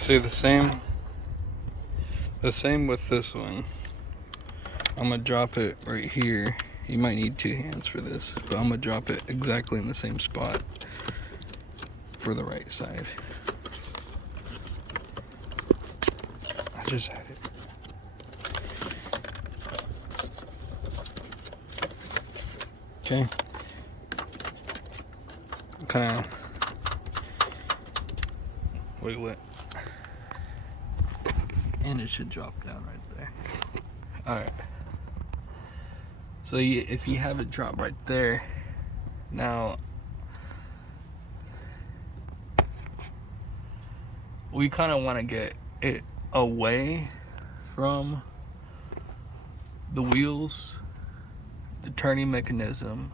See, the same with this one. I'm gonna drop it right here. You might need 2 hands for this, but I'm gonna drop it exactly in the same spot for the right side. I just had it. Okay. Kind of wiggle it, and it should drop down right there. All right. So if you have it drop right there, now we kind of want to get it away from the wheels, the turning mechanism,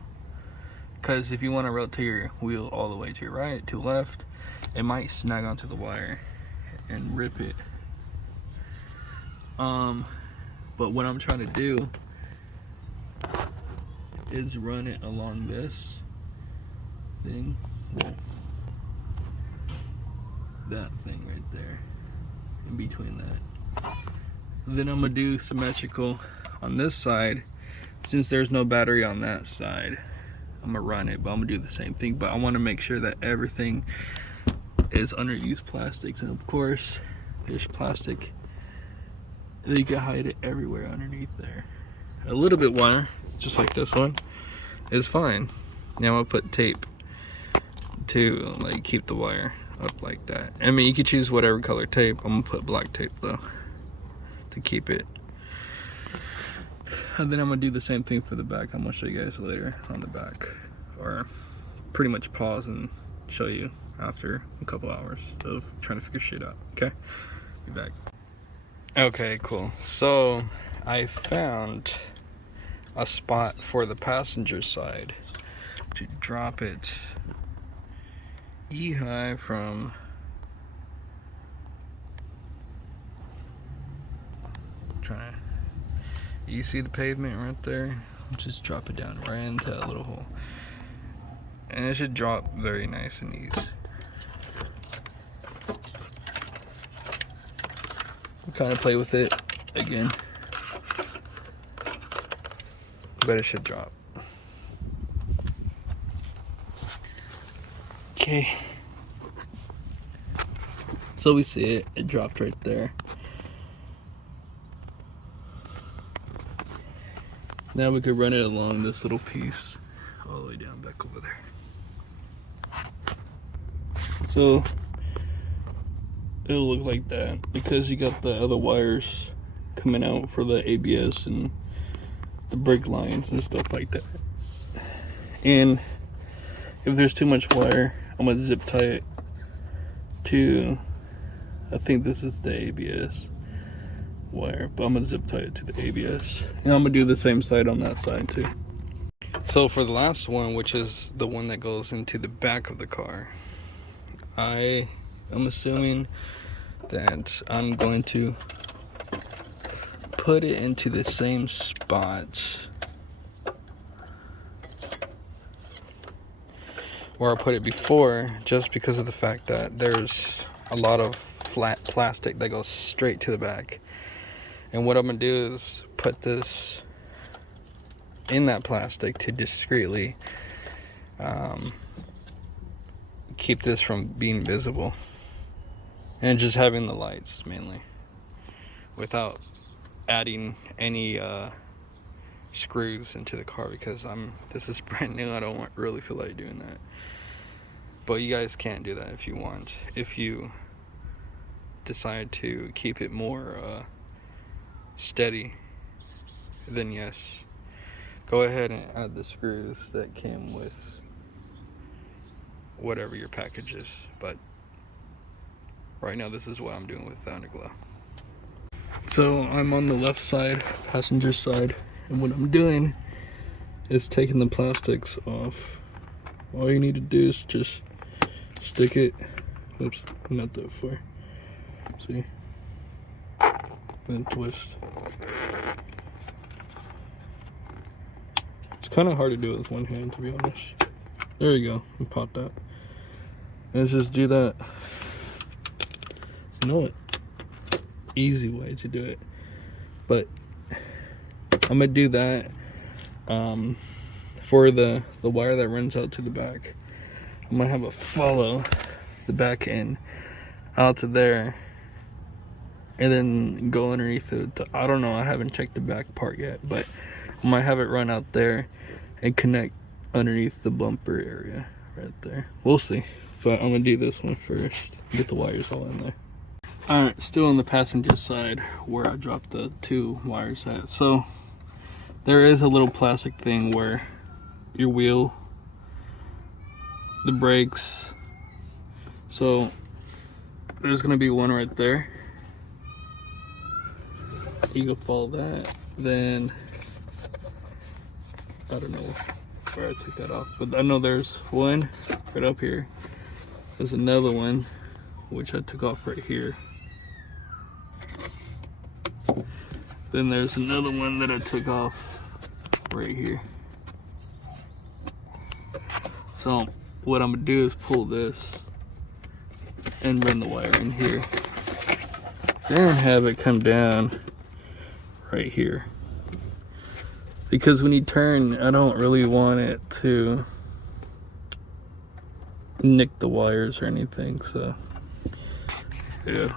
because if you want to rotate your wheel all the way to your right, to left, it might snag onto the wire and rip it. But what I'm trying to do is run it along this thing, well, that thing right there, in between that. Then I'm gonna do symmetrical on this side. Since there's no battery on that side, I'm gonna run it, but I'm gonna do the same thing. But I want to make sure that everything is underused plastics, and of course there's plastic. You can hide it everywhere underneath there. A little bit wire, just like this one, is fine. Now I'll put tape to like keep the wire up like that. I mean, you could choose whatever color tape. I'm gonna put black tape though to keep it. And then I'm gonna do the same thing for the back. I'm gonna show you guys later on the back, or pretty much pause and show you after a couple hours of trying to figure shit out. Okay, be back. Okay, cool. So I found a spot for the passenger side to drop it high from you see the pavement right there? Just drop it down right into that little hole, and it should drop very nice and easy. Kind of play with it again, but it should drop. Okay, so we see it dropped right there. Now we could run it along this little piece all the way down back over there. So it'll look like that because you got the other wires coming out for the ABS and the brake lines and stuff like that. And if there's too much wire, I'm gonna zip tie it to, I think this is the ABS wire, but I'm gonna zip tie it to the ABS, and I'm gonna do the same side on that side too. So for the last one, which is the one that goes into the back of the car, I'm assuming that I'm going to put it into the same spot where I put it before, just because of the fact that there's a lot of flat plastic that goes straight to the back. And what I'm gonna do is put this in that plastic to discreetly keep this from being visible, and just having the lights mainly, without adding any screws into the car, because this is brand new. I don't really feel like doing that, but you guys can do that if you want. If you decide to keep it more steady, then yes, go ahead and add the screws that came with whatever your package is. But right now, this is what I'm doing with the UnderGlow. So I'm on the left side, passenger side, and what I'm doing is taking the plastics off. All you need to do is just stick it, oops, not that far, see, then twist. It's kind of hard to do it with one hand, to be honest. There you go, and pop that. And just do that know it. Easy way to do it. But I'm gonna do that for the wire that runs out to the back. I'm gonna have it follow the back end out to there and then go underneath it. I don't know, I haven't checked the back part yet, but I might have it run out there and connect underneath the bumper area right there. We'll see. But I'm gonna do this one first, get the wires all in there. Alright, still on the passenger side where I dropped the 2 wires at. So there is a little plastic thing where your wheel, the brakes, so there's gonna be one right there. You can follow that. Then I don't know where I took that off, but I know there's one right up here. There's another one which I took off right here. Then there's another one that I took off right here. So what I'm gonna do is pull this and run the wire in here. Then have it come down right here. Because when you turn, I don't really want it to nick the wires or anything, so yeah.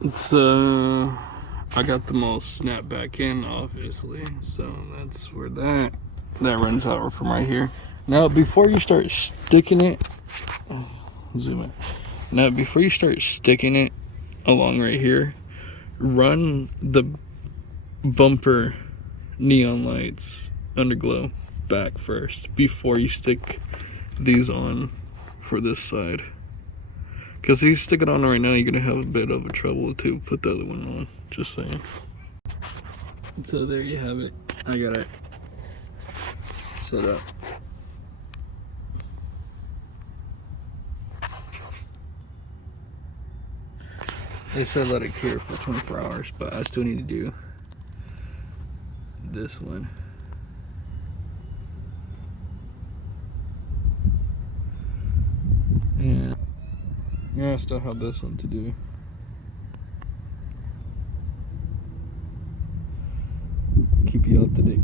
It's I got them all snapped back in, obviously, so that's where that runs out from right here. Now before you start sticking it, zoom in. Now before you start sticking it along right here, run the bumper neon lights UnderGlow back first before you stick these on for this side. Because if you stick it on right now, you're gonna have a bit of a trouble to put the other one on. Just saying. So there you have it. I got it set up. They said let it cure for 24 hours, but I still need to do this one. Yeah, I still have this one to do. Keep you up to date.